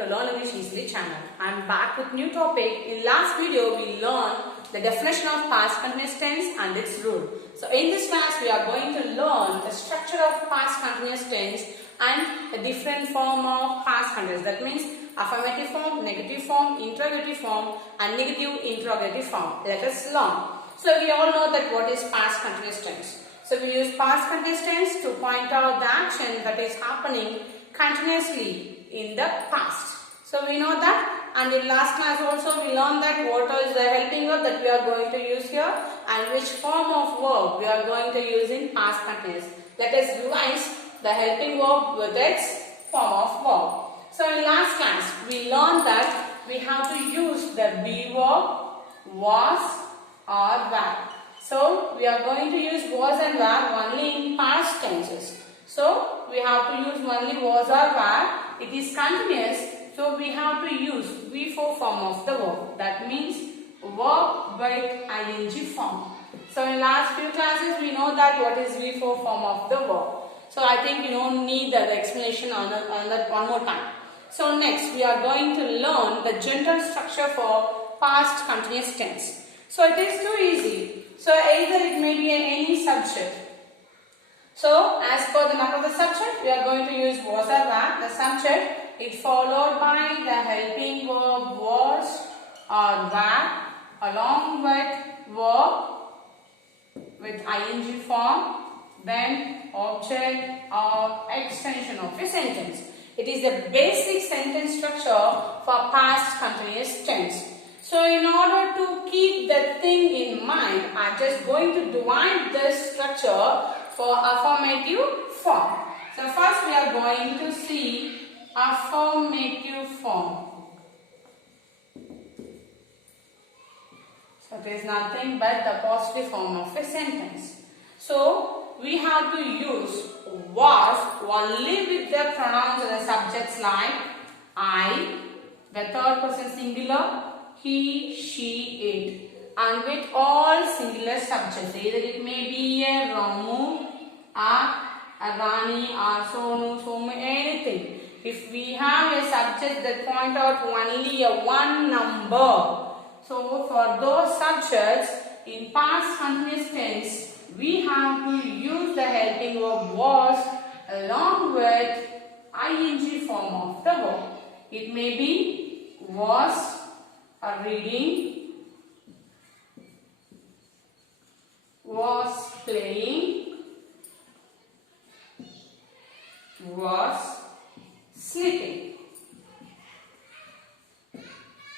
to Learn English Easily channel. I am back with new topic. In last video we learned the definition of past continuous tense and its rule. So in this class we are going to learn the structure of past continuous tense and the different form of past continuous. That means affirmative form, negative form, interrogative form and negative interrogative form. Let us learn. So we all know that what is past continuous tense. So we use past continuous tense to point out the action that is happening continuously in the past. So we know that, and in last class also we learned that what is the helping verb that we are going to use here and which form of verb we are going to use in past continuous. Let us revise the helping verb with its form of verb. So in last class we learned that we have to use the be verb, was or were. So we are going to use was and were only in past tenses. So we have to use only was or were. It is continuous. So we have to use V4 form of the verb. That means verb with ing form. So in last few classes we know that what is V4 form of the verb. So I think you don't need the explanation on that one more time. So next we are going to learn the general structure for past continuous tense. So it is too easy. So either it may be any subject. So as per the number of the subject, we are going to use was or were. The subject is followed by the helping verb was or were along with verb with ing form, then object or extension of a sentence. It is the basic sentence structure for past continuous tense. So in order to keep the thing in mind, I am just going to divide this structure for affirmative form. So first we are going to see affirmative form. So it is nothing but the positive form of a sentence. So we have to use was only with the pronouns and the subjects like I, the third person singular, he, she, it, and with all singular subjects. Either it may be a Ramu, a Rani, a Sonu, Somu, anything. If we have a subject that point out only a one number, so for those subjects in past continuous tense, we have to use the helping verb was along with ing form of the verb. It may be was reading, was playing, was sleeping.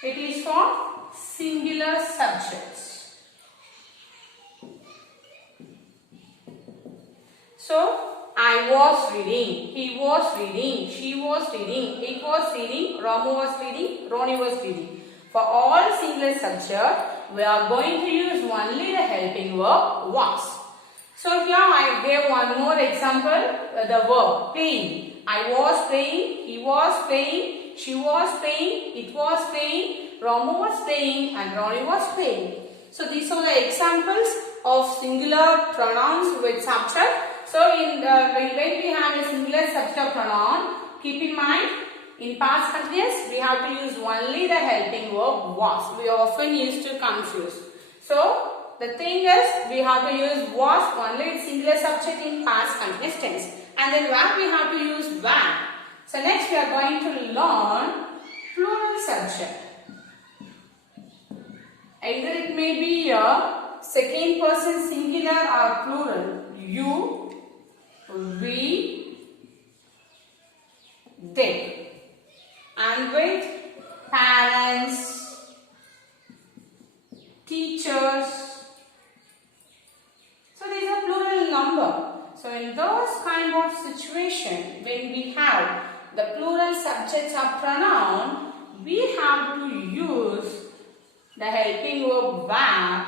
It is for singular subjects. So I was reading, he was reading, she was reading, it was reading, Ramu was reading, Roni was reading. For all singular subject, we are going to use only the helping verb was. So here I gave one more example, the verb playing. I was playing, he was playing, she was playing, it was playing, Ramu was playing and Ronnie was playing. So these are the examples of singular pronouns with subject. So when we have a singular subject pronoun, keep in mind in past continuous we have to use only the helping verb was. We often used to confuse. So the thing is we have to use was only with singular subject in past continuous tense. And then where we have to use were. So next we are going to learn plural subject. Either it may be a second person singular or plural. You, we, they. And with parents, teachers. So these are plural number. So in those kind of situation, when we have the plural subjects or pronoun, we have to use the helping verb were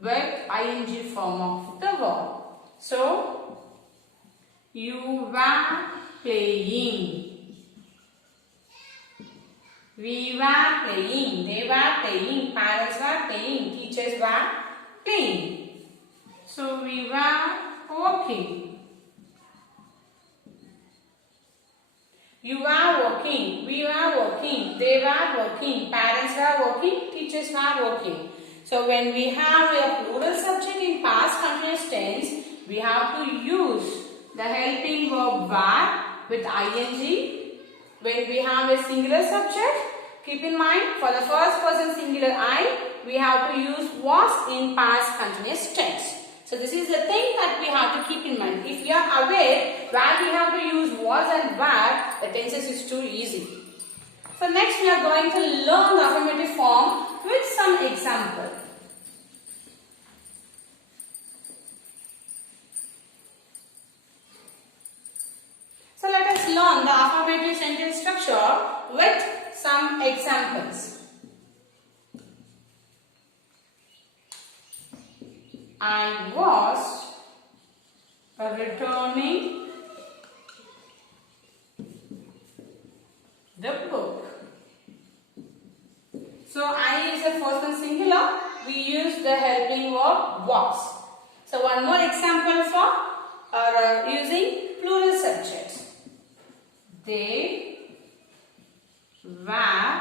with ing form of the verb. So you were playing. We were playing, they were playing, parents were playing, teachers were playing. So we were walking. You are working, we were working, they were working, parents were working, teachers were working. So when we have a plural subject in past continuous tense, we have to use the helping verb were with ing. When we have a singular subject, keep in mind for the first person singular I, we have to use was in past continuous tense. So this is the thing that we have to keep in mind. If you are aware where we have to use was and were, the tenses is too easy. So next we are going to learn the affirmative form with some example. So let us learn the affirmative sentence structure with some examples. I was returning the book. So I is a first person singular. We use the helping verb was. So one more example for using plural subjects. They were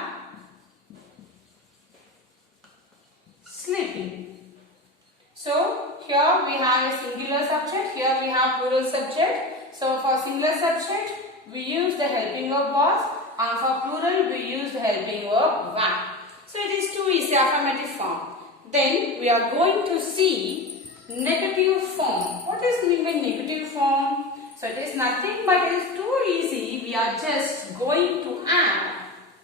sleeping. So here we have a singular subject, here we have plural subject. So for singular subject, we use the helping verb was, and for plural, we use the helping verb were. So it is too easy, affirmative form. Then we are going to see negative form. What is meant by negative form? So it is nothing but it is too easy. We are just going to add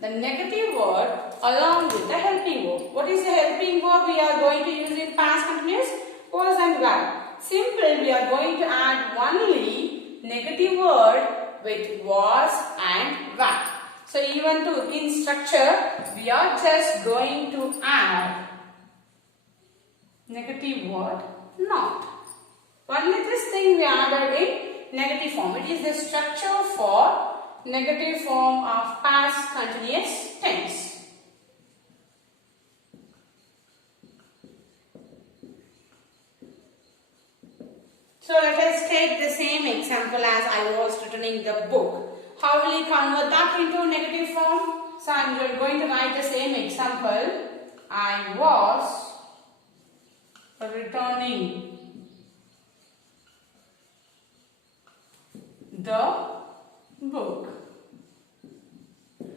the negative word along with the helping verb. What is the helping verb we are going to use in past continuous? Was and were. Simple, we are going to add only negative word with was and were. So even to in structure, we are just going to add negative word not. Only this thing we added in negative form. It is the structure for negative form of past continuous tense. So let us take the same example as I was returning the book. How will you convert that into negative form? So I am going to write the same example. I was returning the book.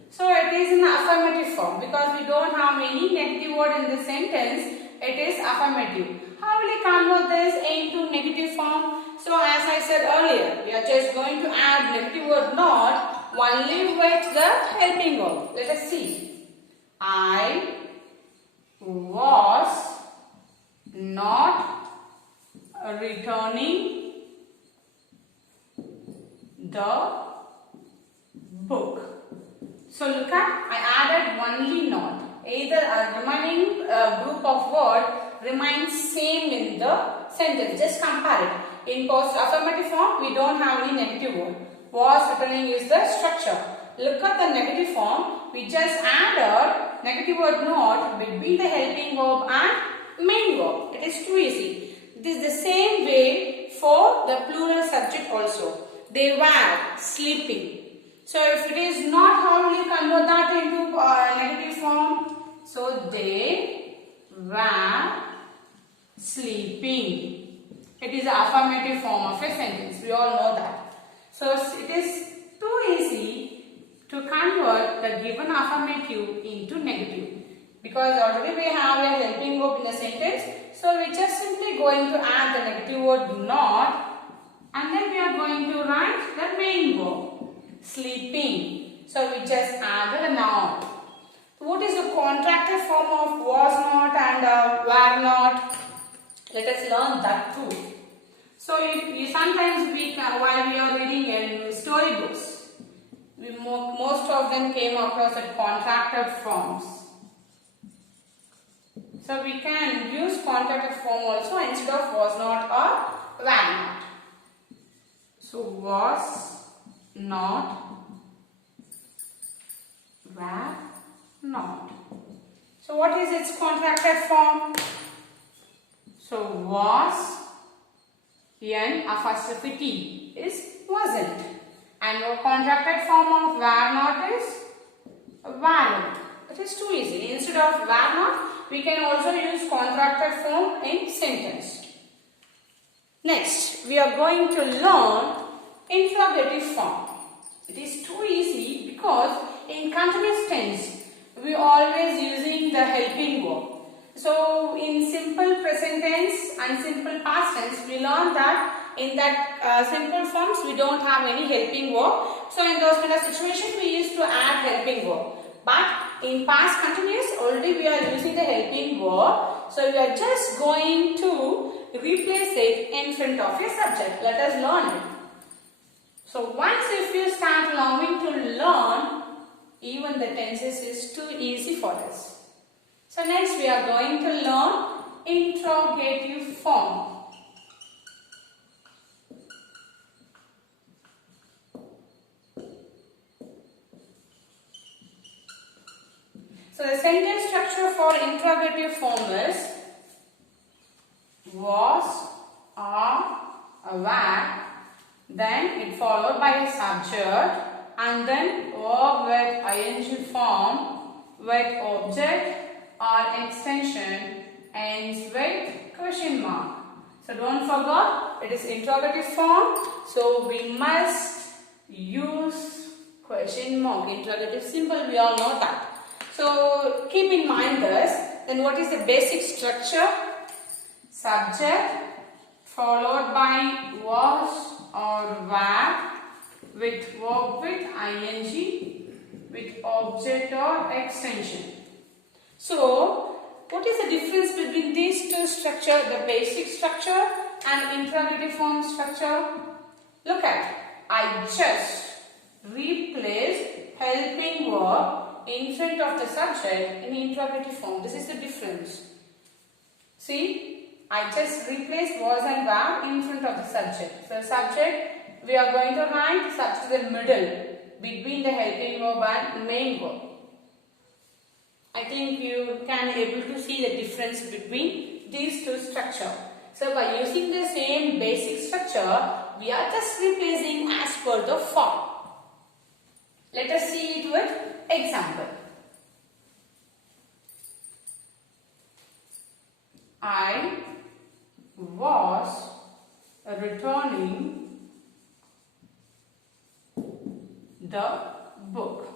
So it is in affirmative form because we don't have any negative word in the sentence. It is affirmative. How will you convert this into negative form? So as I said earlier, we are just going to add negative word not only with the helping verb. Let us see. I was not returning the book. So look at, I added only not. Either a remaining group of word remains same in the sentence. Just compare it. In post affirmative form, we don't have any negative word. Was returning is the structure. Look at the negative form. We just added negative word not between the helping verb and main verb. It is too easy. It is the same way for the plural subject also. They were sleeping. So if it is not, how will you convert that into negative form? So they were sleeping. It is an affirmative form of a sentence. We all know that. So it is too easy to convert the given affirmative into negative. Because already we have a helping verb in the sentence. So we just simply going to add the negative word not, and then we are going to write the main verb, sleeping. So we just added a noun. What is the contracted form of was not and were not? Let us learn that too. So you sometimes while we are reading in storybooks, most of them came across at contracted forms. So we can use contracted form also instead of was not or were not. So was not, were not. So what is its contracted form? So was, n apostrophe t is wasn't, And the contracted form of were not is valid. It is too easy. Instead of were not, we can also use contracted form in sentence. Next, we are going to learn interrogative form. It is too easy because in continuous tense, we are always using the helping verb. So, in simple present tense and simple past tense, we learned that in that simple forms, we don't have any helping verb. So, in those kind of situations, we used to add helping verb. But in past continuous, already we are using the helping verb. So, we are just going to replace it in front of a subject. Let us learn it. So, once if you start learning to learn, even the tenses is too easy for us. So, next we are going to learn interrogative form. So, the sentence structure for interrogative form is was, are, were, then it followed by a subject and then verb with ing form with object or extension ends with question mark. So don't forget it is interrogative form. So we must use question mark. Interrogative symbol, we all know that. So keep in mind this. Then what is the basic structure? Subject followed by was or were with verb with ing with object or extension. So, what is the difference between these two structures, the basic structure and interrogative form structure? Look at, I just replaced helping verb in front of the subject in interrogative form. This is the difference. See, I just replaced was and were in front of the subject. So, subject, we are going to write subject in the middle between the helping verb and main verb. I think you can able to see the difference between these two structures. So by using the same basic structure, we are just replacing as per the form. Let us see it with example. I was returning the book.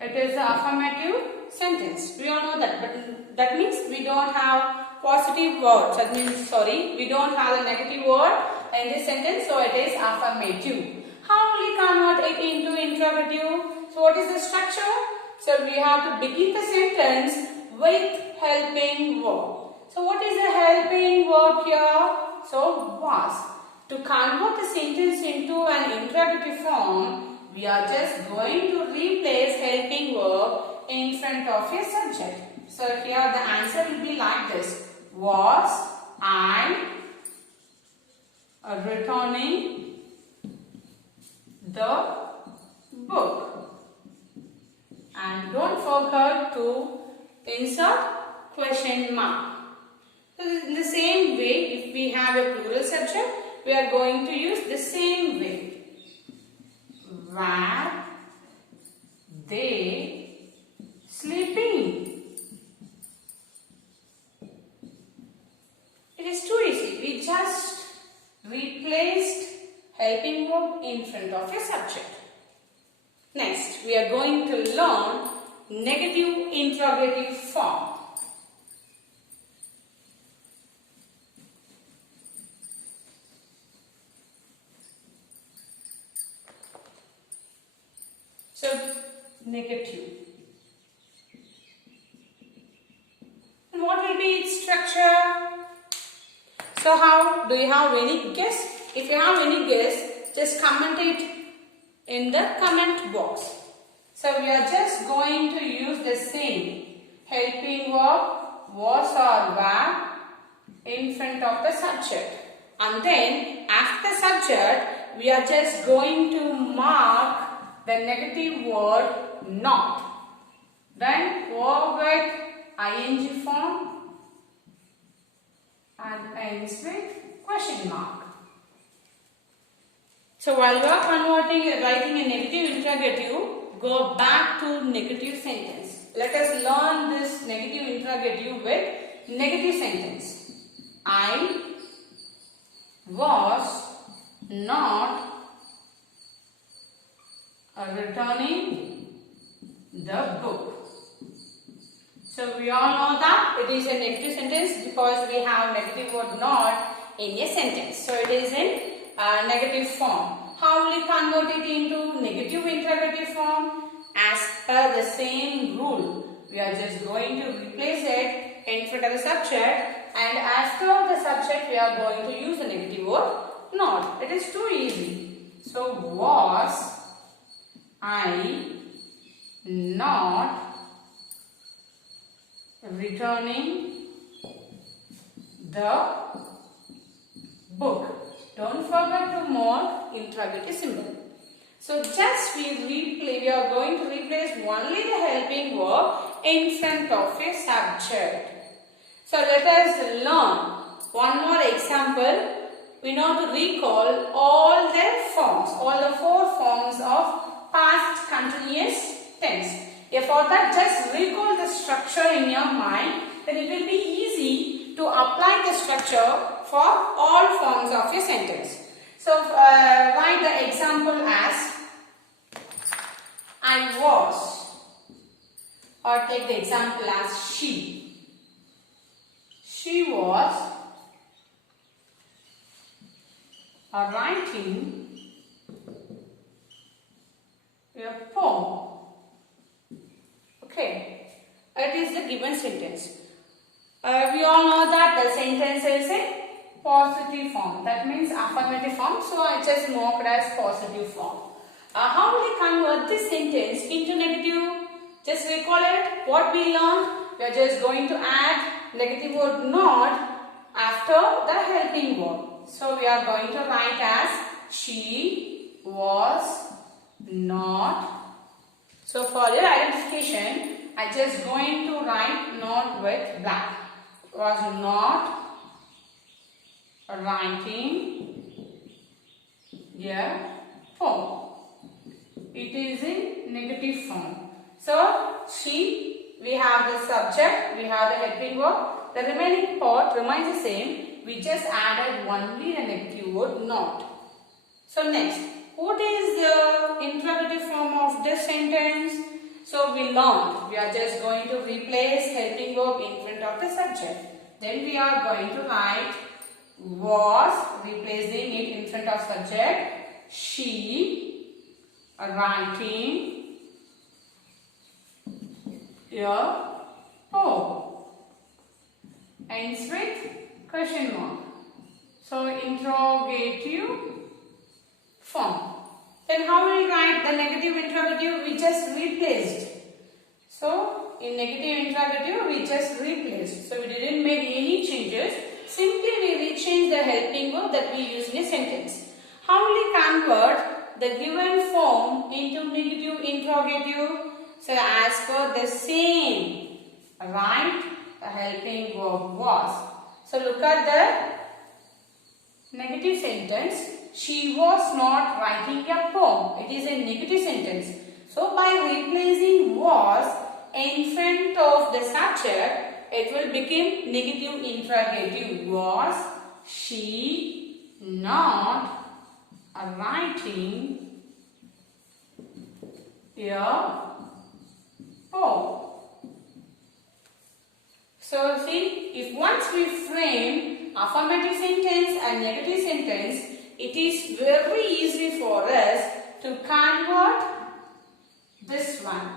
It is the affirmative sentence. We all know that, but that means we don't have positive words. That means, we don't have the negative word in this sentence, so it is affirmative. How will we convert it into interrogative? So what is the structure? So we have to begin the sentence with helping verb. So what is the helping verb here? So was. To convert the sentence into an interrogative form, we are just going to replace helping verb in front of a subject. So here the answer will be like this. Was I returning the book? And don't forget to insert question mark. So in the same way, if we have a plural subject, we are going to use the same way. Were they sleeping? It is too easy. We just replaced helping verb in front of a subject. Next, we are going to learn negative interrogative form. So, negative. And what will be its structure? So, how do you have any guess? If you have any guess, just comment it in the comment box. So, we are just going to use the same helping verb was or were in front of the subject. And then, after the subject, we are just going to mark the negative word not. Then verb with ing form and ends with question mark. So while you are writing a negative interrogative, go back to negative sentence. Let us learn this negative interrogative with negative sentence. I was not returning the book. So we all know that it is a negative sentence because we have negative word not in a sentence. So it is in negative form. How will we convert it into negative interrogative form? As per the same rule, we are just going to replace it in front of the subject, and after the subject we are going to use the negative word not. It is too easy. So was I not returning the book? Don't forget to mark interrogative symbol. So just we are going to replace only the helping verb in front of a subject. So let us learn one more example. We know to recall all the forms, all the 4 forms of past continuous tense. For that, just recall the structure in your mind, then it will be easy to apply the structure for all forms of your sentence. So write the example as I was, or take the example as she. She was writing a poem. Okay, it is the given sentence. We all know that the sentence is a positive form. That means affirmative form. So I just marked as positive form. How will we convert this sentence into negative? Just recall it. What we learned. We are just going to add negative word not after the helping verb. So we are going to write as she was not. So for your identification, I just going to write not with black. Was not writing a poem. It is in negative form. So she, we have the subject, we have the helping verb. The remaining part remains the same. We just added only the negative word not. So next, what is the interrogative form of this sentence? So we learned, we are just going to replace helping verb in front of the subject. Then we are going to write was, replacing it in front of subject. She writing a poem. Ends with question mark. So interrogative form. Then how will we write the negative interrogative? We just replaced. So in negative interrogative we just replaced. So we didn't make any changes. Simply we change the helping verb that we use in a sentence. How will we convert the given form into negative interrogative? So as per the same, write the helping verb was. So look at the negative sentence. She was not writing a poem. It is a negative sentence. So by replacing was in front of the subject, it will become negative interrogative. Was she not writing a poem? So see, if once we frame affirmative sentence and negative sentence, it is very easy for us to convert this one,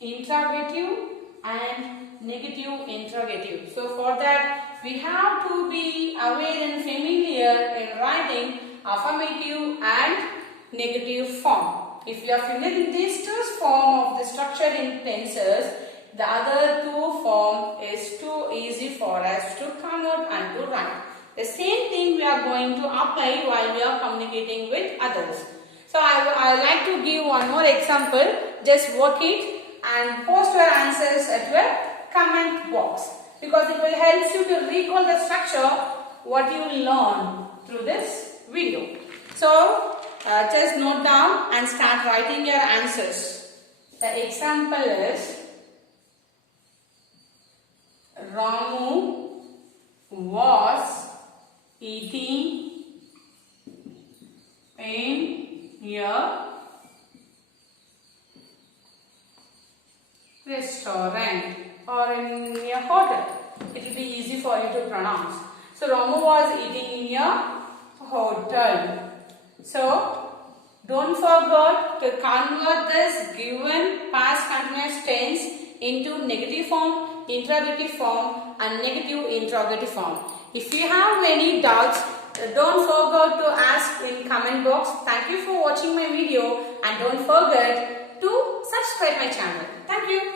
interrogative and negative interrogative. So for that we have to be aware and familiar in writing affirmative and negative form. If we are familiar with these 2 forms of the structure in tenses, the other 2 form is too easy for us to convert and to write. The same thing we are going to apply while we are communicating with others. So I like to give one more example. Just work it and post your answers at your comment box, because it will help you to recall the structure what you learn through this video. So just note down and start writing your answers. The example is Ramu was eating in a restaurant or in a hotel. It will be easy for you to pronounce. So Ramu was eating in a hotel. So don't forget to convert this given past continuous tense into negative form, interrogative form and negative interrogative form. If you have any doubts, don't forget to ask in comment box. Thank you for watching my video and don't forget to subscribe my channel. Thank you.